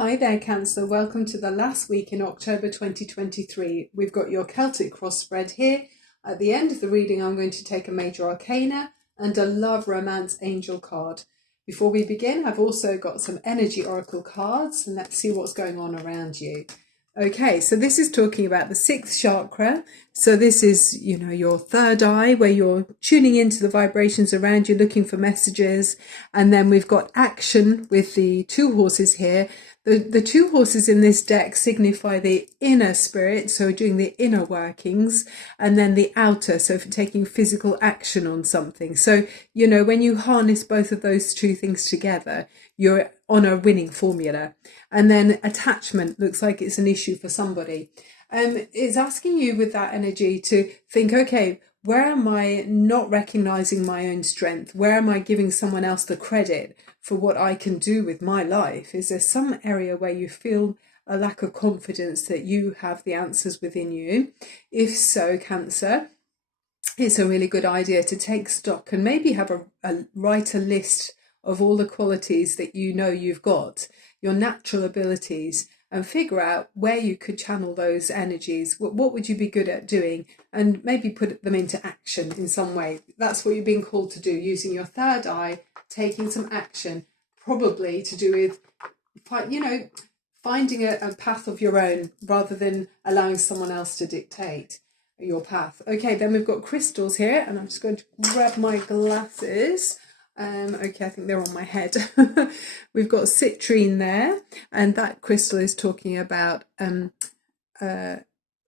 Hi there, Cancer. Welcome to the last week in October 2023. We've got your Celtic cross spread here. At the end of the reading, I'm going to take a major arcana and a love romance angel card. Before we begin, I've also got some energy oracle cards, and let's see what's going on around you. Okay, so this is talking about the sixth chakra. So this is, your third eye, where you're tuning into the vibrations around you, looking for messages. And then we've got action with the two horses here. The two horses in this deck signify the inner spirit, so doing the inner workings, and then the outer, so for taking physical action on something. So, when you harness both of those two things together, you're on a winning formula. And then attachment looks like it's an issue for somebody. It's asking you with that energy to think, okay, where am I not recognizing my own strength? Where am I giving someone else the credit for what I can do with my life? Is there some area where you feel a lack of confidence that you have the answers within you? If so, Cancer, it's a really good idea to take stock and maybe have write a list of all the qualities that you've got, your natural abilities, and figure out where you could channel those energies. What would you be good at doing? And maybe put them into action in some way. That's what you're being called to do, using your third eye, taking some action, probably to do with, finding a path of your own rather than allowing someone else to dictate your path. Okay, then we've got crystals here, and I'm just going to grab my glasses. Okay, I think they're on my head. We've got citrine there, and that crystal is talking about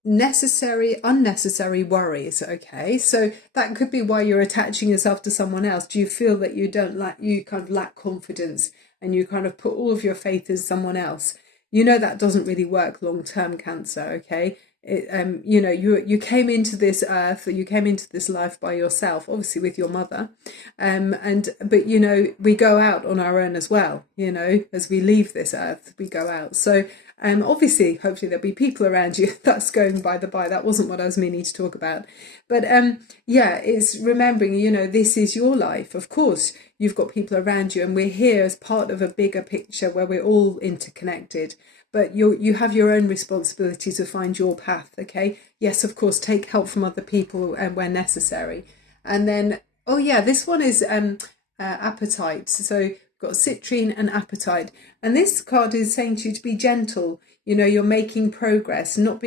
unnecessary worries. Okay, so that could be why you're attaching yourself to someone else. Do you feel that you kind of lack confidence, and you kind of put all of your faith in someone else? That doesn't really work long term, Cancer. Okay, you came into this earth, you came into this life by yourself, obviously with your mother, but we go out on our own as well. As we leave this earth, we go out. So obviously, hopefully there'll be people around you. That's going by the by. That wasn't what I was meaning to talk about. But it's remembering, this is your life. Of course, you've got people around you, and we're here as part of a bigger picture where we're all interconnected. But you have your own responsibility to find your path. Okay. Yes, of course, take help from other people where necessary. And then, this one is appetite. So we've got citrine and appetite. And this card is saying to you to be gentle. You're making progress, not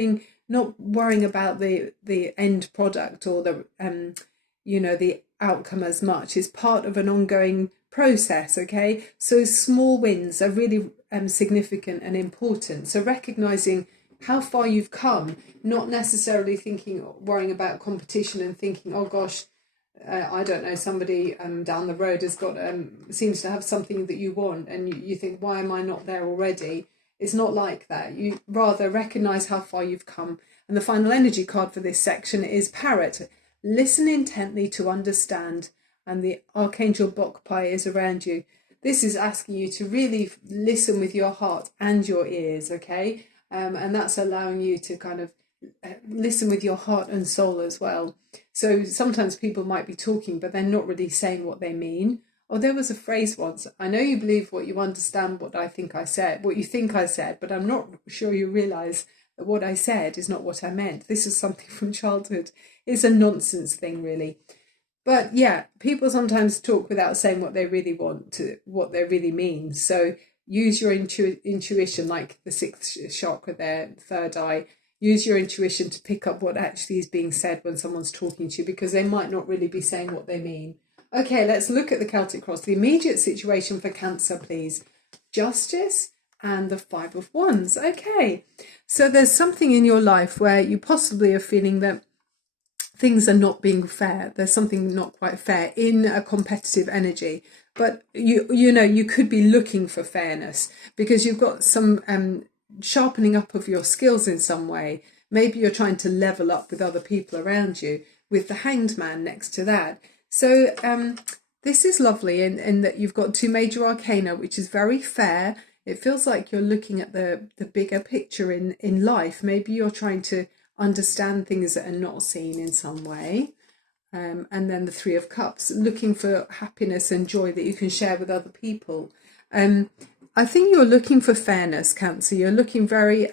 worrying about the end product or the outcome as much. It's part of an ongoing process. Okay, so small wins are really significant and important. So recognizing how far you've come, not necessarily worrying about competition and thinking, oh gosh, I don't know, somebody down the road has got seems to have something that you want, and you think, why am I not there already? It's not like that. You rather recognize how far you've come. And the final energy card for this section is Parrot. Listen intently to understand, and the Archangel Bokpai is around you. This is asking you to really listen with your heart and your ears, okay? And that's allowing you to kind of listen with your heart and soul as well. So sometimes people might be talking, but they're not really saying what they mean. Or there was a phrase once, I know you believe what you understand what you think I said, but I'm not sure you realise that what I said is not what I meant. This is something from childhood. It's a nonsense thing, really. But yeah, people sometimes talk without saying what they really what they really mean. So use your intuition, like the sixth chakra there, third eye. Use your intuition to pick up what actually is being said when someone's talking to you, because they might not really be saying what they mean. Okay, let's look at the Celtic cross. The immediate situation for Cancer, please. Justice and the Five of Wands. Okay, so there's something in your life where you possibly are feeling that things are not being fair. There's something not quite fair in a competitive energy, but you could be looking for fairness because you've got some sharpening up of your skills in some way. Maybe you're trying to level up with other people around you, with the Hanged Man next to that. So this is lovely in that you've got two major arcana, which is very fair. It feels like you're looking at the bigger picture in life. Maybe you're trying to understand things that are not seen in some way. And then the Three of Cups, looking for happiness and joy that you can share with other people. I think you're looking for fairness, Cancer. You're looking very,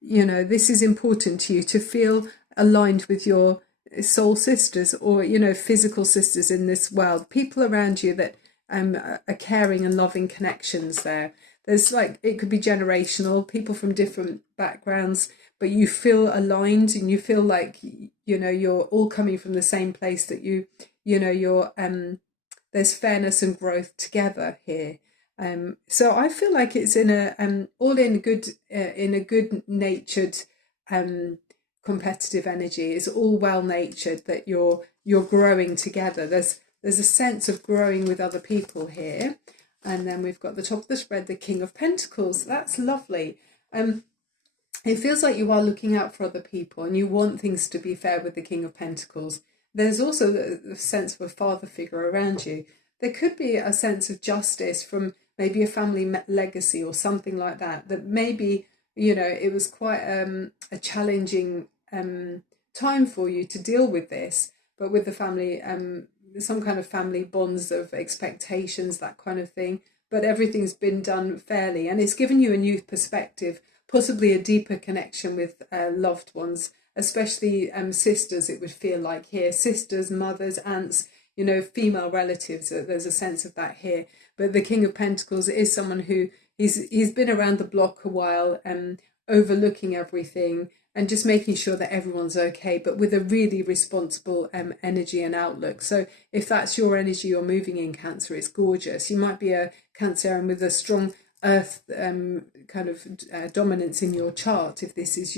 this is important to you to feel aligned with your soul sisters or, physical sisters in this world, people around you that are caring and loving connections there. There's like, it could be generational, people from different backgrounds, but you feel aligned and you feel like, you're all coming from the same place that you're, there's fairness and growth together here. So I feel like it's in a all in a good natured competitive energy. It's all well natured that you're growing together. There's a sense of growing with other people here. And then we've got the top of the spread, the King of Pentacles. That's lovely. It feels like you are looking out for other people and you want things to be fair with the King of Pentacles. There's also the sense of a father figure around you. There could be a sense of justice from maybe a family legacy or something like that, that maybe, it was quite a challenging time for you to deal with this, but with the family, some kind of family bonds of expectations, that kind of thing. But everything's been done fairly and it's given you a new perspective, possibly a deeper connection with loved ones, especially sisters, it would feel like here, sisters, mothers, aunts, female relatives. There's a sense of that here. But the King of Pentacles is someone who he's been around the block a while, overlooking everything and just making sure that everyone's okay, but with a really responsible energy and outlook. So if that's your energy you're moving in, Cancer, it's gorgeous. You might be a Cancerian with a strong earth kind of dominance in your chart if this is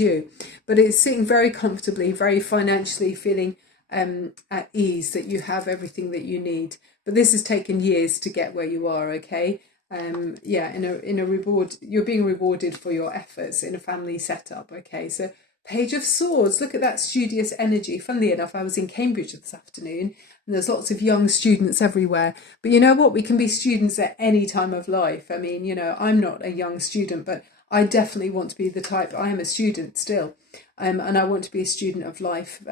you, but it's sitting very comfortably, very financially, feeling at ease that you have everything that you need. But this has taken years to get where you are. Okay. In a reward, you're being rewarded for your efforts in a family setup. Okay, so Page of Swords, look at that studious energy. Funnily enough, I was in Cambridge this afternoon and there's lots of young students everywhere. But you know what? We can be students at any time of life. I mean, I'm not a young student, but I definitely want to be the type, I am a student still. And I want to be a student of life,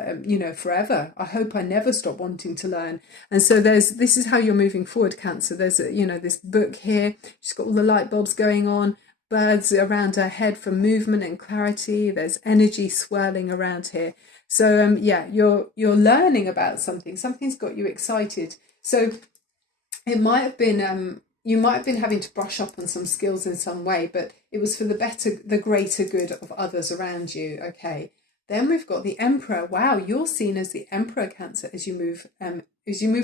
forever. I hope I never stop wanting to learn. And so this is how you're moving forward, Cancer. There's this book here. She's got all the light bulbs going on, birds around her head for movement and clarity. There's energy swirling around here. So you're learning about something. Something's got you excited. So it might have been you might have been having to brush up on some skills in some way, but it was for the greater good of others around you. Okay. Then we've got the Emperor. Wow, you're seen as the Emperor, Cancer, as you move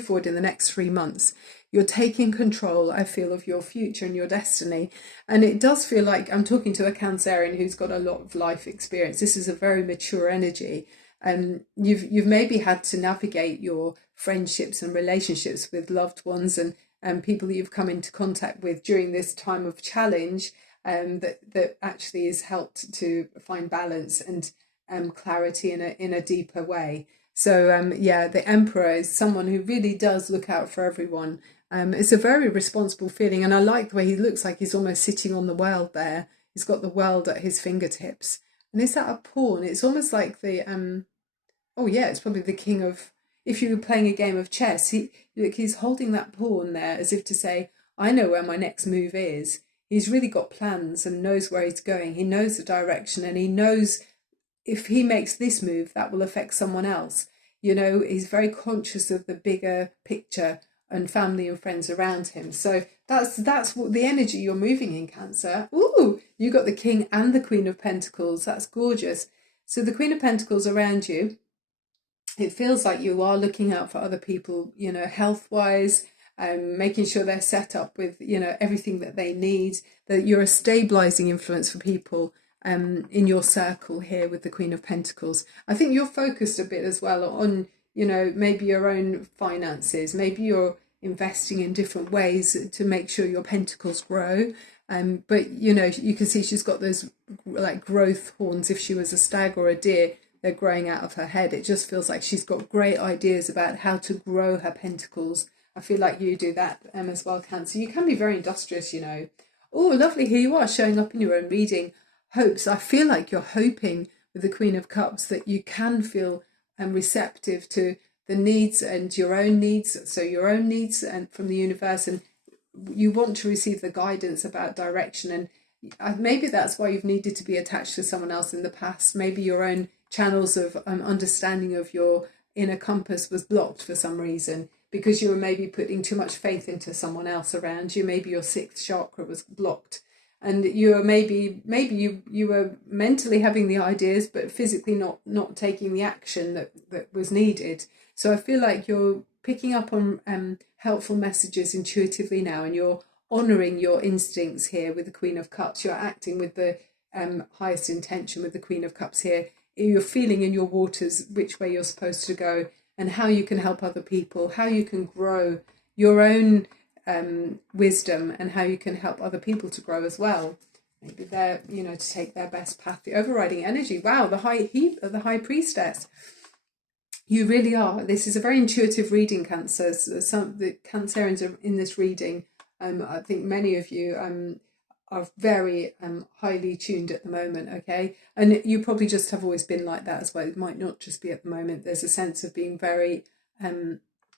forward in the next 3 months. You're taking control, I feel, of your future and your destiny. And it does feel like I'm talking to a Cancerian who's got a lot of life experience. This is a very mature energy. You've maybe had to navigate your friendships and relationships with loved ones and people that you've come into contact with during this time of challenge, that actually has helped to find balance and clarity in a deeper way. So the Emperor is someone who really does look out for everyone. It's a very responsible feeling, and I like the way he looks like he's almost sitting on the world there. He's got the world at his fingertips. And is that a pawn? It's almost like the it's probably the king of, if you were playing a game of chess, he's holding that pawn there as if to say, I know where my next move is. He's really got plans and knows where he's going. He knows the direction and he knows if he makes this move, that will affect someone else. He's very conscious of the bigger picture and family and friends around him. So that's what the energy you're moving in, Cancer. Ooh, you got the King and the Queen of Pentacles. That's gorgeous. So the Queen of Pentacles around you, it feels like you are looking out for other people, health-wise, making sure they're set up with, everything that they need, that you're a stabilizing influence for people in your circle here with the Queen of Pentacles. I think you're focused a bit as well on, maybe your own finances. Maybe you're investing in different ways to make sure your pentacles grow. But, you can see she's got those like growth horns. If she was a stag or a deer, they're growing out of her head. It just feels like she's got great ideas about how to grow her pentacles. I feel like you do that as well, Cancer. You can be very industrious, Oh, lovely. Here you are showing up in your own reading. Hopes. I feel like you're hoping with the Queen of Cups that you can feel receptive to the needs and your own needs. So your own needs and from the universe, and you want to receive the guidance about direction, and maybe that's why you've needed to be attached to someone else in the past. Maybe your own channels of understanding of your inner compass was blocked for some reason, because you were maybe putting too much faith into someone else around you. Maybe your sixth chakra was blocked, and you were maybe you were mentally having the ideas but physically not taking the action that was needed. So I feel like you're picking up on helpful messages intuitively now, and you're honoring your instincts here with the Queen of Cups. You're acting with the highest intention with the Queen of Cups here. You're feeling in your waters which way you're supposed to go, and how you can help other people, how you can grow your own wisdom, and how you can help other people to grow as well. Maybe they're, to take their best path. The overriding energy, wow, the high priestess. You really are. This is a very intuitive reading, Cancer. Some the Cancerians are in this reading. I think many of you are very highly tuned at the moment, okay? And you probably just have always been like that as well. It might not just be at the moment. There's a sense of being very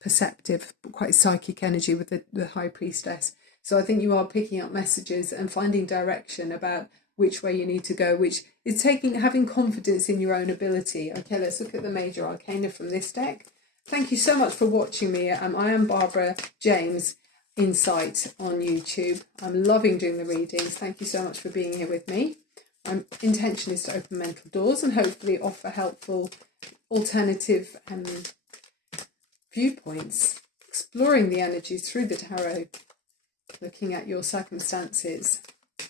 perceptive, quite psychic energy with the High Priestess. So I think you are picking up messages and finding direction about which way you need to go, which is having confidence in your own ability. Okay, let's look at the Major Arcana from this deck. Thank you so much for watching me. I am Barbara James Insight on YouTube. I'm loving doing the readings. Thank you so much for being here with me. My intention is to open mental doors and hopefully offer helpful alternative viewpoints, exploring the energies through the tarot, looking at your circumstances.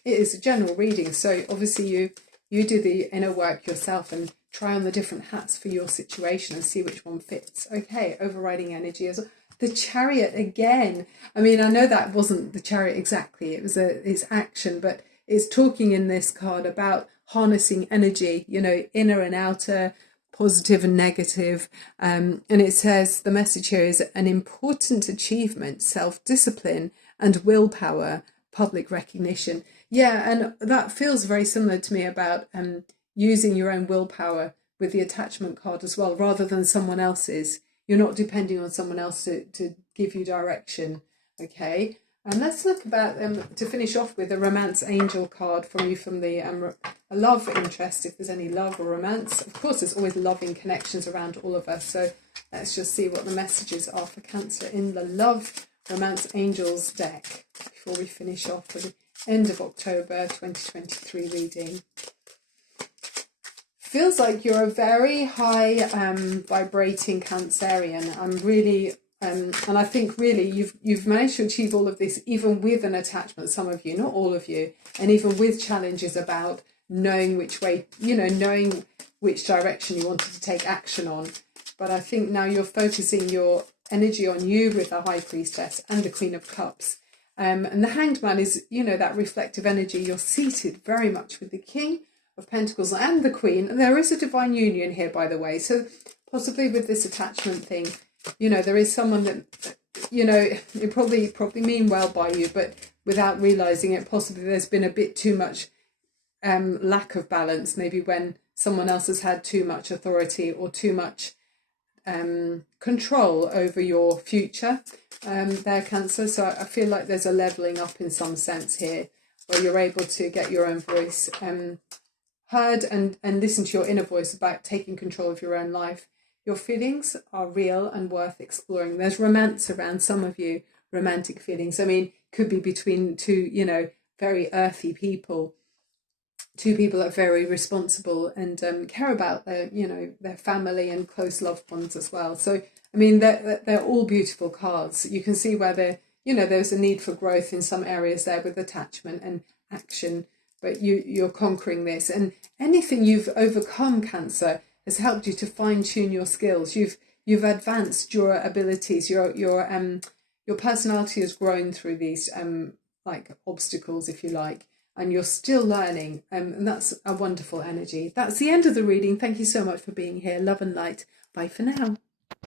It is a general reading, so obviously you do the inner work yourself and try on the different hats for your situation and see which one fits. Okay, overriding energy as well. The Chariot again. I mean, I know that wasn't the Chariot exactly. It was its action, but it's talking in this card about harnessing energy, inner and outer, positive and negative. And it says the message here is an important achievement, self-discipline and willpower, public recognition. Yeah, and that feels very similar to me about using your own willpower with the attachment card as well, rather than someone else's. You're not depending on someone else to give you direction, okay? And let's look about, to finish off with, a Romance Angel card from you, from the a love interest, if there's any love or romance. Of course, there's always loving connections around all of us, so let's just see what the messages are for Cancer in the Love Romance Angels deck before we finish off for the end of October 2023 reading. Feels like you're a very high vibrating Cancerian. I'm really and I think really you've managed to achieve all of this even with an attachment, some of you, not all of you, and even with challenges about knowing which way, knowing which direction you wanted to take action on. But I think now you're focusing your energy on you with the High Priestess and the Queen of Cups. And the Hanged Man is, that reflective energy. You're seated very much with the King of Pentacles and the Queen. There is a divine union here, by the way. So possibly with this attachment thing, there is someone that, it probably mean well by you, but without realizing it, possibly there's been a bit too much lack of balance, maybe when someone else has had too much authority or too much control over your future, there, Cancer. So I feel like there's a leveling up in some sense here, where you're able to get your own voice heard and listen to your inner voice about taking control of your own life. Your feelings are real and worth exploring. There's romance around some of you, romantic feelings. I mean, could be between two, very earthy people, two people that are very responsible and care about their, their family and close loved ones as well. So, I mean, they're all beautiful cards. You can see where there's a need for growth in some areas there with attachment and action, but you're conquering this. And anything you've overcome, Cancer, has helped you to fine-tune your skills. You've advanced your abilities. Your personality has grown through these like obstacles, if you like, and you're still learning. And that's a wonderful energy. That's the end of the reading. Thank you so much for being here. Love and light. Bye for now.